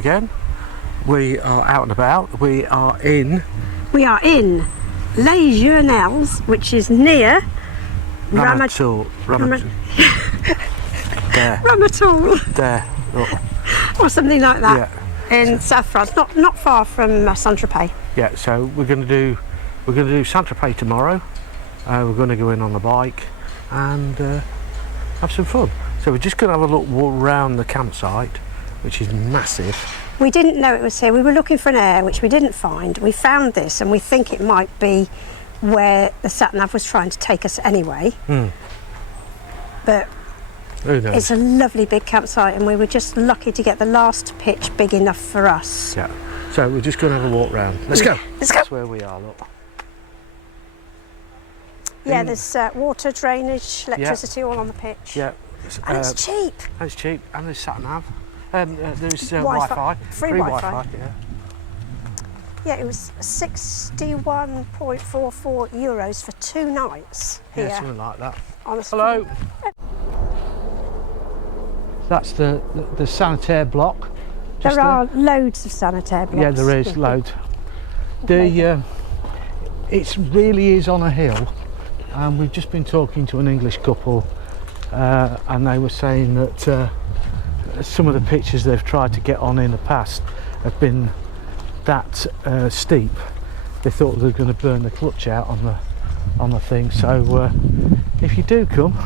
again. We are out and about. We are in Les Tournels, which is near Ramatuelle. There. Ramatuelle. There. Look. Or something like that. Yeah. In South France, not far from Saint-Tropez. Yeah. So we're going to do Saint-Tropez tomorrow. We're going to go in on a bike and have some fun. So we're just going to have a look around the campsite, which is massive. We didn't know it was here. We were looking for an air, which we didn't find. We found this, and we think it might be where the sat-nav was trying to take us anyway. But who knows? It's a lovely big campsite, and we were just lucky to get the last pitch big enough for us. Yeah. So we're just going to have a walk round. Let's go. Let's go. That's where we are, look. Yeah, there's water, drainage, electricity all on the pitch. Yeah. And it's cheap. And it's cheap, and there's sat-nav. There's Wi-Fi. Wi-Fi. Free Wi-Fi. Yeah. Yeah, it was 61.44 euros for 2 nights here. Yeah, something like that. Honestly. Hello. That's the sanitaire block. There are loads of sanitaire blocks. Yeah, there is loads. It really is on a hill, and we've just been talking to an English couple, and they were saying that some of the pictures they've tried to get on in the past have been that steep. They thought they were going to burn the clutch out on the thing. So if you do come,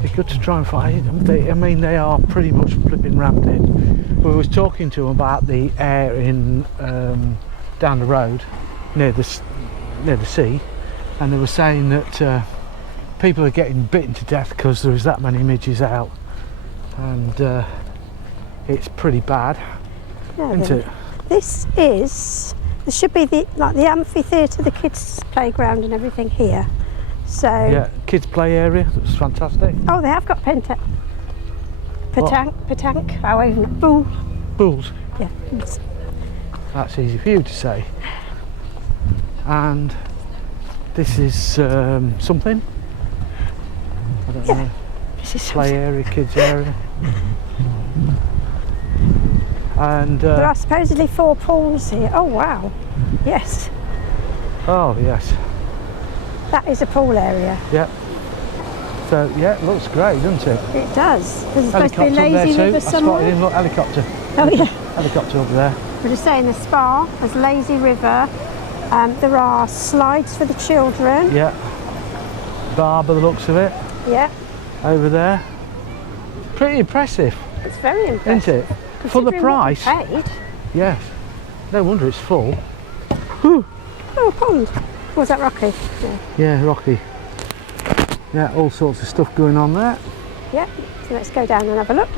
it'd be good to try and find them. I mean, they are pretty much flipping rammed in. We was talking to them about the air in down the road near the sea, and they were saying that people are getting bitten to death because there's that many midges out, and it's pretty bad, isn't it? This should be the amphitheatre, the kids' playground and everything here. So yeah, kids' play area. That's fantastic. Oh, they have got petanque. However, Bulls. Yeah. That's easy for you to say. And this is something. I don't know. This is play area, kids area. And there are supposedly 4 pools here. Oh wow! Yes. Oh yes. That is a pool area. Yeah. So yeah, it looks great, doesn't it? It does. There's supposed to be a Helicopter lazy there too. river I somewhere. spotted him. Look, helicopter. Oh yeah. Helicopter over there. We're just saying the spa, there's lazy river. There are slides for the children. Yeah. Bar by the looks of it. Yeah. Over there. Pretty impressive. It's very impressive. Isn't it? For the price. What we paid. Yes. No wonder it's full. Oh, a pond. Was that Rocky? Yeah. Yeah, Rocky. Yeah, all sorts of stuff going on there. Yeah. So let's go down and have a look.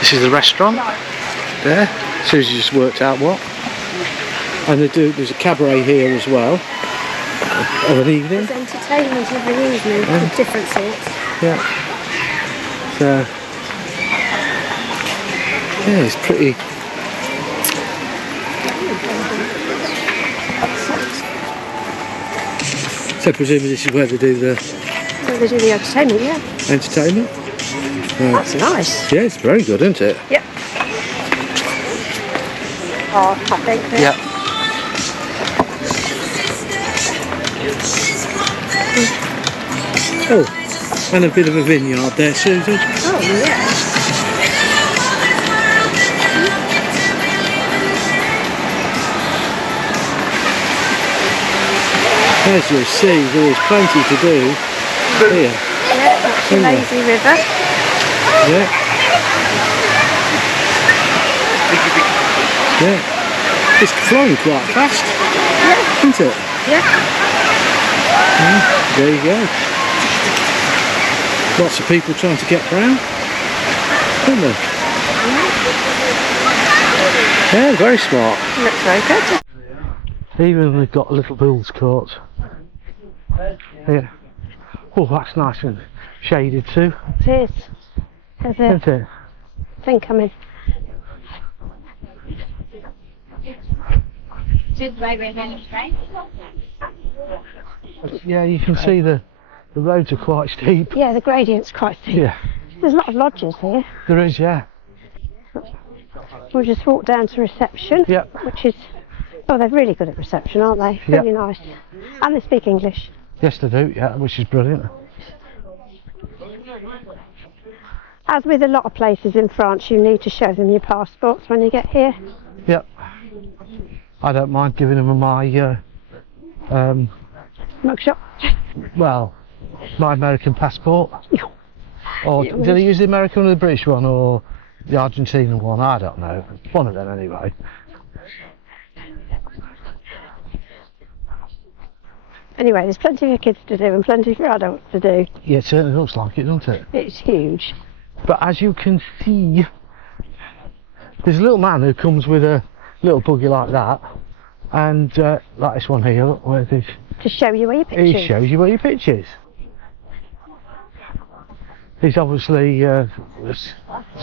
This is the restaurant. There. Susie just worked out what. And there's a cabaret here as well. Of an evening. There's entertainment every evening of different sorts. Yeah. So yeah, it's pretty. So presumably this is where they do the entertainment, yeah. Entertainment? That's nice. Yeah, it's very good, isn't it? Yep. Oh, I think. Yeah. Oh, and a bit of a vineyard there, Susie. Oh, yeah. As you'll see, there is plenty to do here. Yeah, that's the lazy river. Yeah. Yeah. It's flowing quite fast. Yeah. Isn't it? Yeah. There you go. Lots of people trying to get round, isn't there? Yeah, very smart. Looks very good. Even they've got a little bowls court. Yeah. Oh, that's nice and shaded too. It is. There's Isn't it? thing coming. Yeah, you can see the roads are quite steep. Yeah, the gradient's quite steep. Yeah. There's a lot of lodges here. There is, yeah. We'll just walk down to reception, Yep. which is, oh, they're really good at reception, aren't they? Yep. Really nice. And they speak English. Yes, they do, yeah, which is brilliant. As with a lot of places in France, you need to show them your passports when you get here. Yep. I don't mind giving them my, Mugshot. well, my American passport. Or Yeah, do they use the American or the British one, or the Argentinian one? I don't know. One of them anyway. Anyway, there's plenty for kids to do and plenty for adults to do. Yeah, it certainly looks like it, doesn't it? It's huge. But as you can see, there's a little man who comes with a little buggy like that, and like this one here, look, where it is. To show you where your pictures. He shows you where your pitch is. He's obviously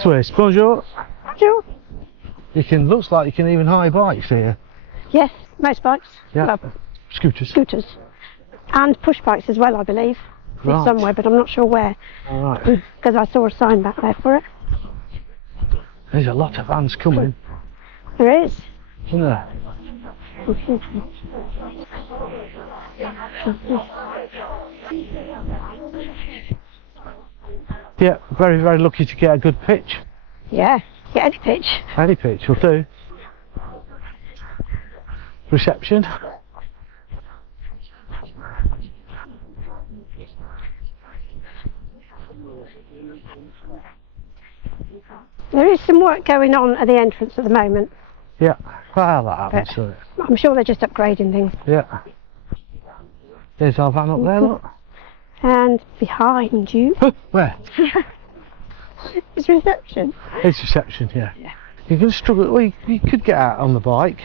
Swiss. Bonjour. Sure. Looks like you can even hire bikes here. Yes, motorbikes. Yeah. Well, Scooters. scooters. And push bikes as well, I believe. Right. Somewhere, but I'm not sure where. Alright. Because I saw a sign back there for it. There's a lot of vans coming, There is. isn't there? Yeah, very, very lucky to get a good pitch. Yeah, get any pitch. Any pitch will do. Reception. There is some work going on at the entrance at the moment. Yeah, well that happens, doesn't it? I'm sure they're just upgrading things. Yeah. There's our van up there, look. And behind you Where? is reception. It's reception, yeah. Yeah. You're going to struggle, well you could get out on the bike.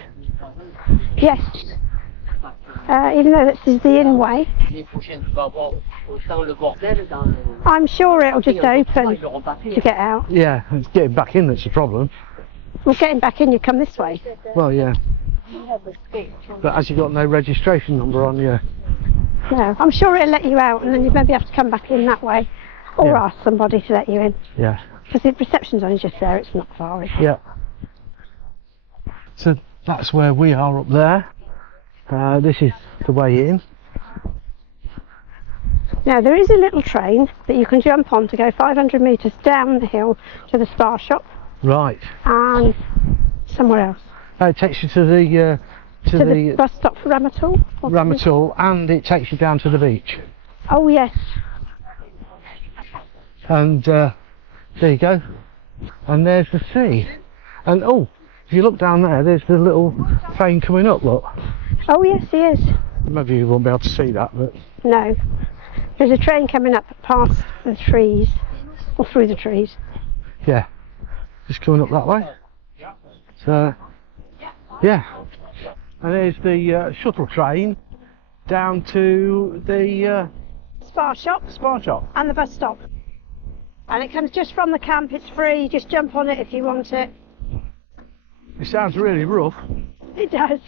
Yes. Even though this is the in-way, I'm sure it'll just open to get out. Yeah, it's getting back in that's the problem. Well, getting back in, you come this way. Well, yeah. But as you've got no registration number on you. No, I'm sure it'll let you out, and then you maybe have to come back in that way, or Yeah. ask somebody to let you in. Yeah. Because the reception's only just there; it's not far. Is it? Yeah. So that's where we are up there. This is the way in. Now there is a little train that you can jump on to go 500 metres down the hill to the spa shop Right. and somewhere else. It takes you to the To the bus stop for Ramatuelle. or Ramatuelle, and it takes you down to the beach. Oh yes. And there you go. And there's the sea. And oh, if you look down there, there's the little train coming up, look. Oh yes, he is. Maybe you won't be able to see that, but No. There's a train coming up past the trees, or through the trees. yeah, just coming up that way. So, yeah. And there's the shuttle train down to the Spa shop spa shop. and the bus stop. And it comes just from the camp, it's free, just jump on it if you want it. It sounds really rough. It does.